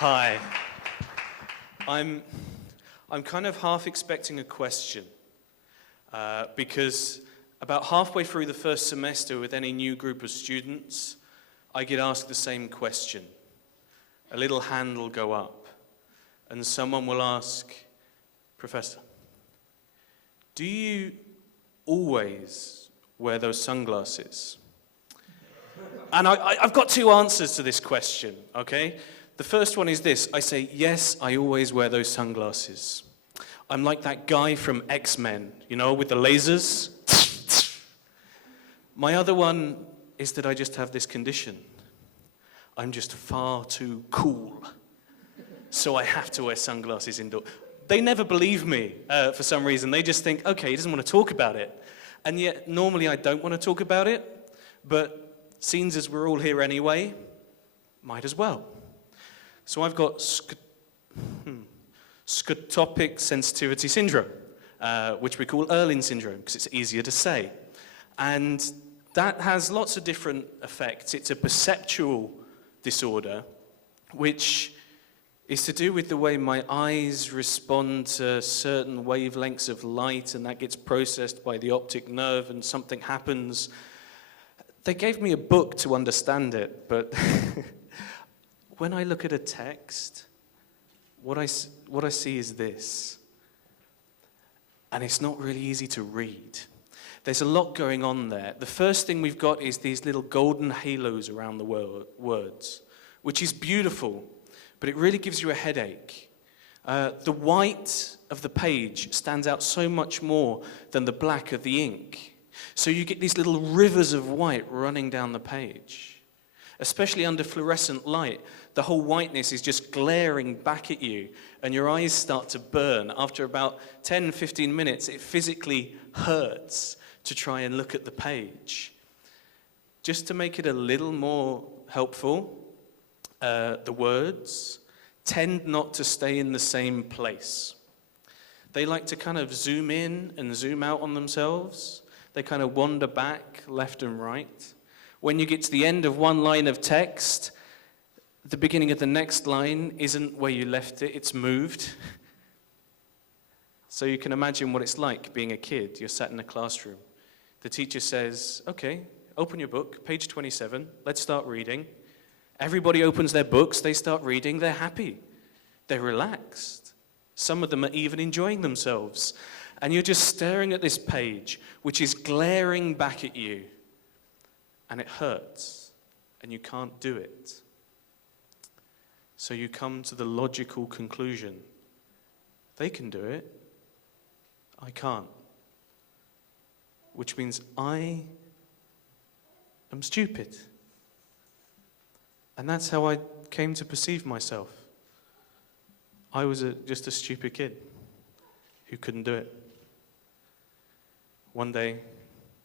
Hi. I'm kind of half expecting a question because about halfway through the first semester with any new group of students, I get asked the same question. A little hand will go up and someone will ask, "Professor, do you always wear those sunglasses?" And I've got two answers to this question, okay? The first one is this. I say, yes, I always wear those sunglasses. I'm like that guy from X-Men, you know, with the lasers. My other one is that I just have this condition. I'm just far too cool. So I have to wear sunglasses indoors. They never believe me for some reason. They just think, okay, he doesn't want to talk about it. And yet, normally I don't want to talk about it, but seeing as we're all here anyway, might as well. So I've got scotopic sensitivity syndrome, which we call Irlen syndrome, because it's easier to say. And that has lots of different effects. It's a perceptual disorder, which is to do with the way my eyes respond to certain wavelengths of light, and that gets processed by the optic nerve, and something happens. They gave me a book to understand it, but when I look at a text, what I see is this. And it's not really easy to read. There's a lot going on there. The first thing we've got is these little golden halos around the words, which is beautiful, but it really gives you a headache. The white of the page stands out so much more than the black of the ink. So you get these little rivers of white running down the page. Especially under fluorescent light, the whole whiteness is just glaring back at you, and your eyes start to burn. After about 10, 15 minutes, it physically hurts to try and look at the page. Just to make it a little more helpful, the words tend not to stay in the same place. They like to kind of zoom in and zoom out on themselves. They kind of wander back left and right. When you get to the end of one line of text, the beginning of the next line isn't where you left it, it's moved. So you can imagine what it's like being a kid. You're sat in a classroom. The teacher says, okay, open your book, page 27, let's start reading. Everybody opens their books, they start reading, they're happy. They're relaxed. Some of them are even enjoying themselves. And you're just staring at this page, which is glaring back at you. And it hurts, and you can't do it. So you come to the logical conclusion. They can do it, I can't. Which means I am stupid. And that's how I came to perceive myself. I was just a stupid kid who couldn't do it. One day,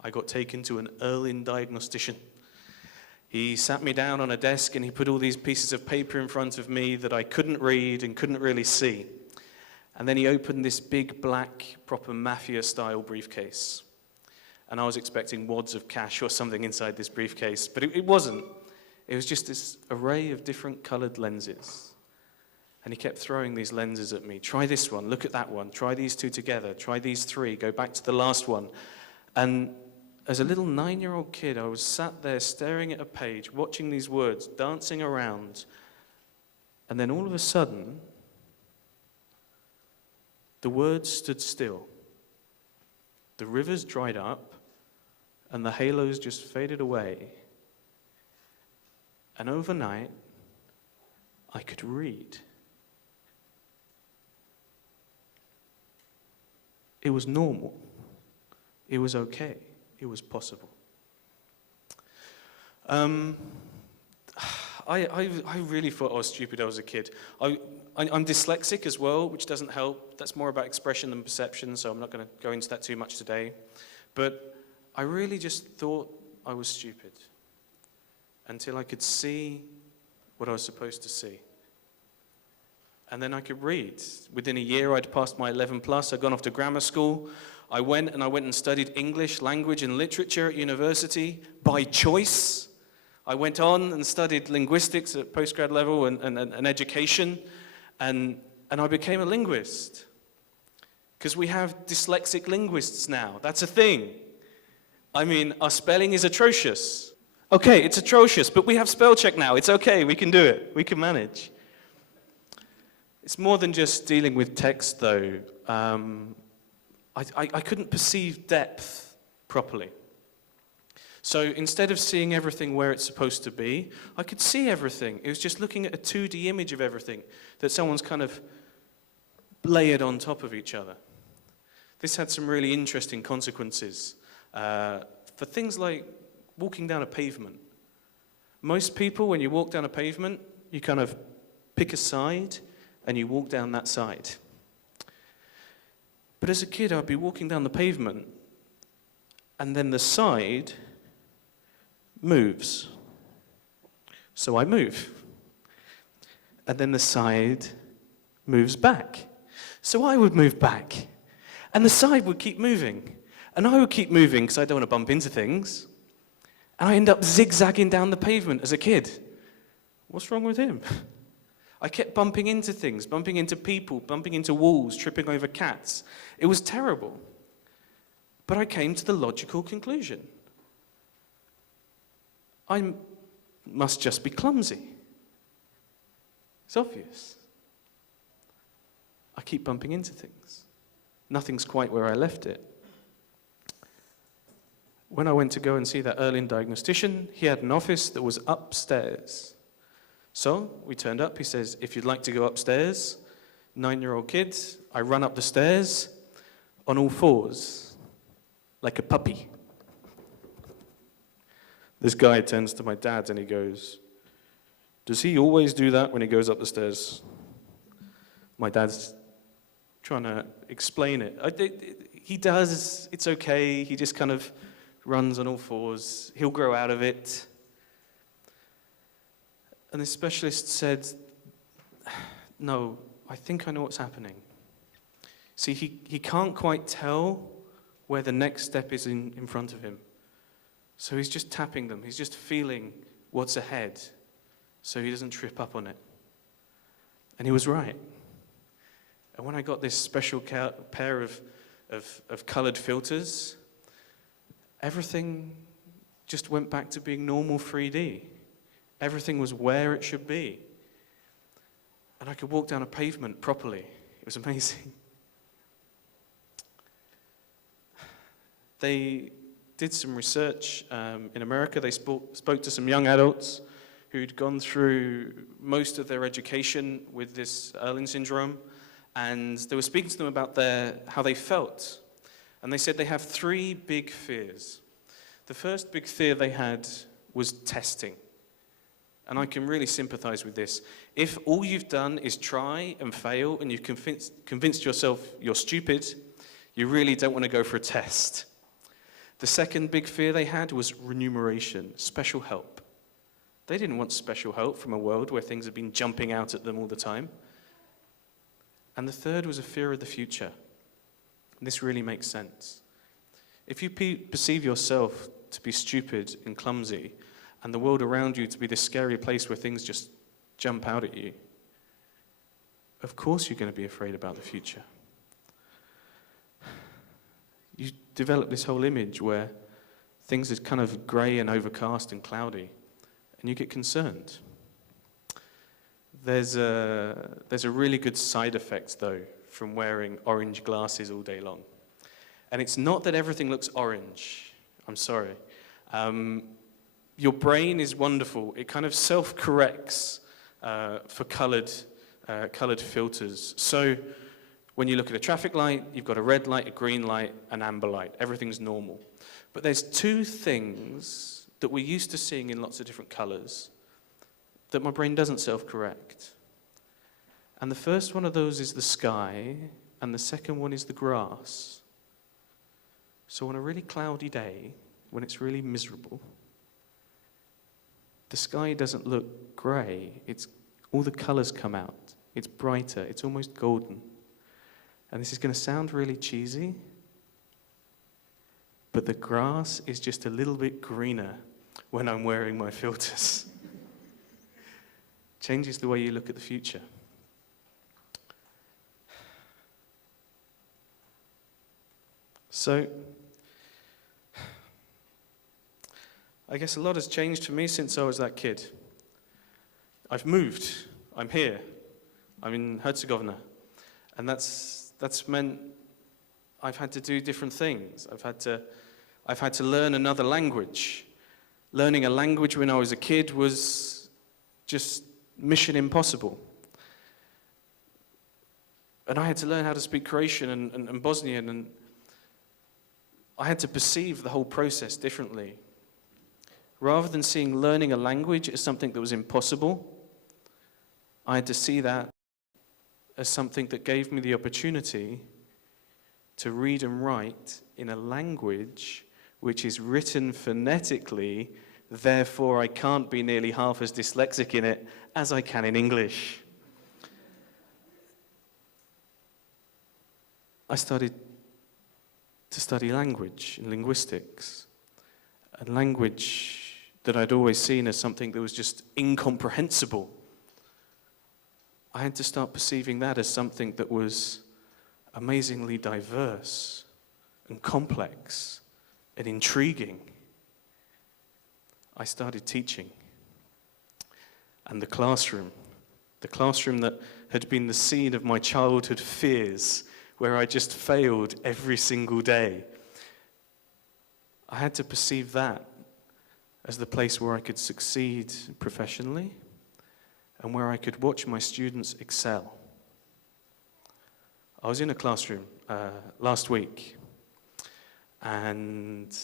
I got taken to an Irlen diagnostician. He sat me down on a desk and he put all these pieces of paper in front of me that I couldn't read and couldn't really see. And then he opened this big black, proper mafia-style briefcase. And I was expecting wads of cash or something inside this briefcase, but it wasn't. It was just this array of different colored lenses. And he kept throwing these lenses at me. Try this one, look at that one, try these two together, try these three, go back to the last one. And as a little 9-year-old kid, I was sat there staring at a page, watching these words, dancing around. And then all of a sudden, the words stood still. The rivers dried up, and the halos just faded away. And overnight, I could read. It was normal. It was okay. It was possible. I really thought I was stupid. I was a kid. I'm dyslexic as well, which doesn't help. That's more about expression than perception, so I'm not going to go into that too much today. But I really just thought I was stupid until I could see what I was supposed to see. And then I could read. Within a year, I'd passed my 11 plus. I'd gone off to grammar school. I went and studied English, language, and literature at university by choice. I went on and studied linguistics at postgrad level and education, and I became a linguist. Because we have dyslexic linguists now. That's a thing. I mean, our spelling is atrocious. Okay, it's atrocious, but we have spell check now. It's okay, we can do it. We can manage. It's more than just dealing with text, though. I couldn't perceive depth properly. So instead of seeing everything where it's supposed to be, I could see everything. It was just looking at a 2D image of everything that someone's kind of layered on top of each other. This had some really interesting consequences for things like walking down a pavement. Most people, when you walk down a pavement, you kind of pick a side and you walk down that side. But as a kid, I'd be walking down the pavement and then the side moves. So I move. And then the side moves back. So I would move back. And the side would keep moving. And I would keep moving because I don't want to bump into things. And I end up zigzagging down the pavement as a kid. What's wrong with him? I kept bumping into things, bumping into people, bumping into walls, tripping over cats. It was terrible. But I came to the logical conclusion. I must just be clumsy. It's obvious. I keep bumping into things. Nothing's quite where I left it. When I went to go and see that Irlen diagnostician, he had an office that was upstairs. So we turned up. He says, if you'd like to go upstairs, 9-year-old kid, I run up the stairs on all fours, like a puppy. This guy turns to my dad and he goes, does he always do that when he goes up the stairs? My dad's trying to explain it. He does, it's okay, he just kind of runs on all fours, he'll grow out of it. And the specialist said, no, I think I know what's happening. See, he can't quite tell where the next step is in front of him. So he's just tapping them, he's just feeling what's ahead so he doesn't trip up on it. And he was right. And when I got this special pair of colored filters, everything just went back to being normal 3D. Everything was where it should be. And I could walk down a pavement properly. It was amazing. They did some research in America. They spoke to some young adults who'd gone through most of their education with this Irlen syndrome, and they were speaking to them about how they felt. And they said they have 3 big fears. The first big fear they had was testing. And I can really sympathize with this. If all you've done is try and fail and you've convinced yourself you're stupid, you really don't want to go for a test. The second big fear they had was remuneration, special help. They didn't want special help from a world where things had been jumping out at them all the time. And the third was a fear of the future. And this really makes sense. If you perceive yourself to be stupid and clumsy, and the world around you to be this scary place where things just jump out at you, of course you're going to be afraid about the future. You develop this whole image where things are kind of grey and overcast and cloudy, and you get concerned. There's a really good side effect, though, from wearing orange glasses all day long. And it's not that everything looks orange. I'm sorry. Your brain is wonderful. It kind of self-corrects for colored filters. So when you look at a traffic light, you've got a red light, a green light, an amber light. Everything's normal. But there's 2 things that we're used to seeing in lots of different colors that my brain doesn't self-correct. And the first one of those is the sky, and the second one is the grass. So on a really cloudy day, when it's really miserable, the sky doesn't look grey. All the colors come out. It's brighter. It's almost golden. And this is going to sound really cheesy, but the grass is just a little bit greener when I'm wearing my filters. Changes the way you look at the future. So, I guess a lot has changed for me since I was that kid. I've moved. I'm here. I'm in Herzegovina. And that's meant I've had to do different things. I've had to learn another language. Learning a language when I was a kid was just mission impossible. And I had to learn how to speak Croatian and Bosnian, and I had to perceive the whole process differently. Rather than seeing learning a language as something that was impossible, I had to see that as something that gave me the opportunity to read and write in a language which is written phonetically, therefore I can't be nearly half as dyslexic in it as I can in English. I started to study language and linguistics, a language that I'd always seen as something that was just incomprehensible. I had to start perceiving that as something that was amazingly diverse and complex and intriguing. I started teaching. And the classroom that had been the scene of my childhood fears, where I just failed every single day, I had to perceive that as the place where I could succeed professionally and where I could watch my students excel. I was in a classroom last week, and,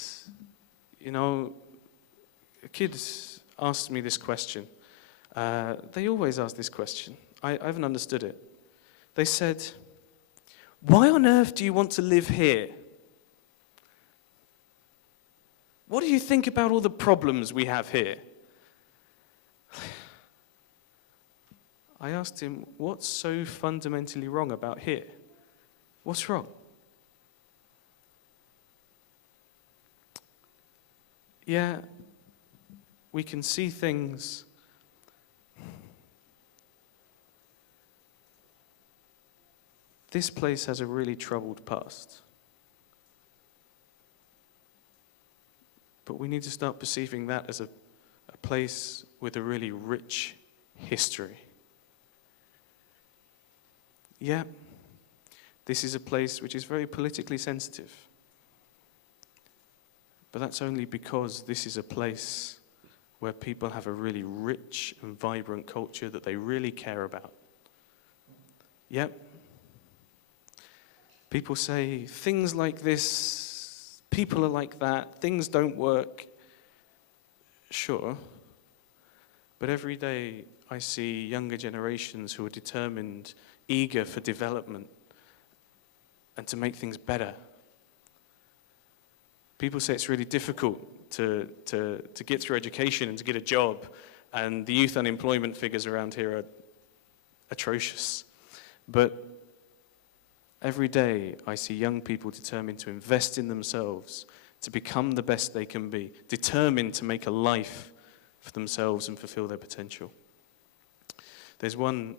a kid asked me this question. They always ask this question. I haven't understood it. They said, "Why on earth do you want to live here? What do you think about all the problems we have here?" I asked him, "What's so fundamentally wrong about here? What's wrong?" Yeah, we can see things. This place has a really troubled past. But we need to start perceiving that as a place with a really rich history. Yeah, this is a place which is very politically sensitive. But that's only because this is a place where people have a really rich and vibrant culture that they really care about. Yep. People say things like this, people are like that, things don't work. Sure. But every day I see younger generations who are determined, eager for development and to make things better. People say it's really difficult to get through education and to get a job, and the youth unemployment figures around here are atrocious. But every day I see young people determined to invest in themselves, to become the best they can be, determined to make a life for themselves and fulfill their potential. There's one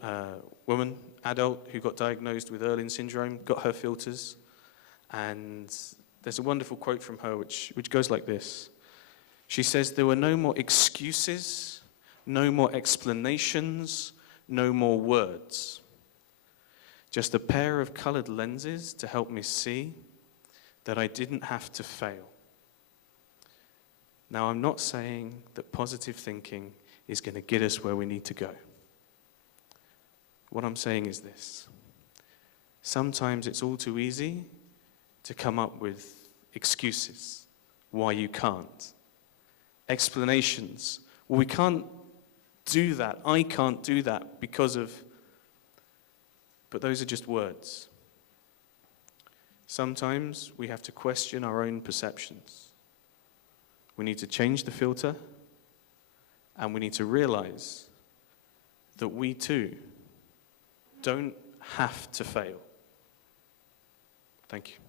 woman, adult, who got diagnosed with Irlen syndrome, got her filters, and there's a wonderful quote from her which goes like this. She says, "There were no more excuses, no more explanations, no more words. Just a pair of colored lenses to help me see that I didn't have to fail." Now, I'm not saying that positive thinking is going to get us where we need to go. What I'm saying is this. Sometimes it's all too easy to come up with excuses why you can't. Explanations. Well, we can't do that. I can't do that because of... But those are just words. Sometimes we have to question our own perceptions. We need to change the filter, and we need to realize that we too don't have to fail. Thank you.